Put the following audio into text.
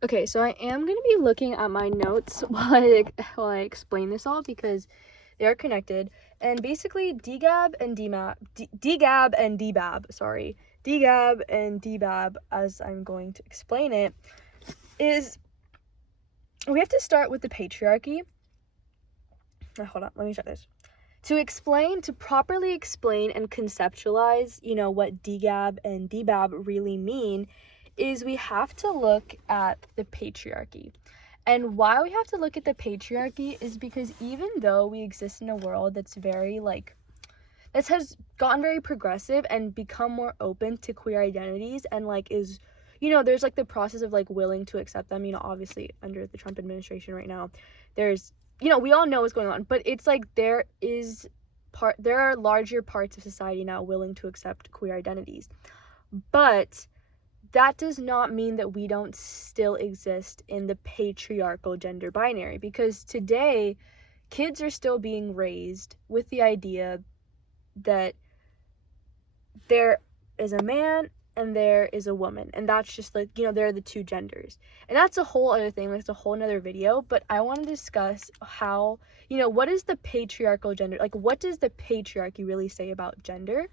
Okay, so I am going to be looking at my notes while I explain this all because they are connected. And basically, DGAB and DBAB, sorry, DGAB and DBAB, as I'm going to explain it, is we have to start with the patriarchy. Hold on, let me try this. To properly explain and conceptualize, what DGAB and DBAB really mean, is we have to look at the patriarchy. And why we have to look at the patriarchy is because even though we exist in a world that's this has gotten very progressive and become more open to queer identities and is, there's the process of willing to accept them, obviously under the Trump administration right now, there's, we all know what's going on, but it's there are larger parts of society now willing to accept queer identities. But that does not mean that we don't still exist in the patriarchal gender binary, because today kids are still being raised with the idea that there is a man and there is a woman, and that's just they're the two genders. And that's a whole other thing, that's a whole nother video, but I want to discuss how, what is the patriarchal gender, what does the patriarchy really say about gender.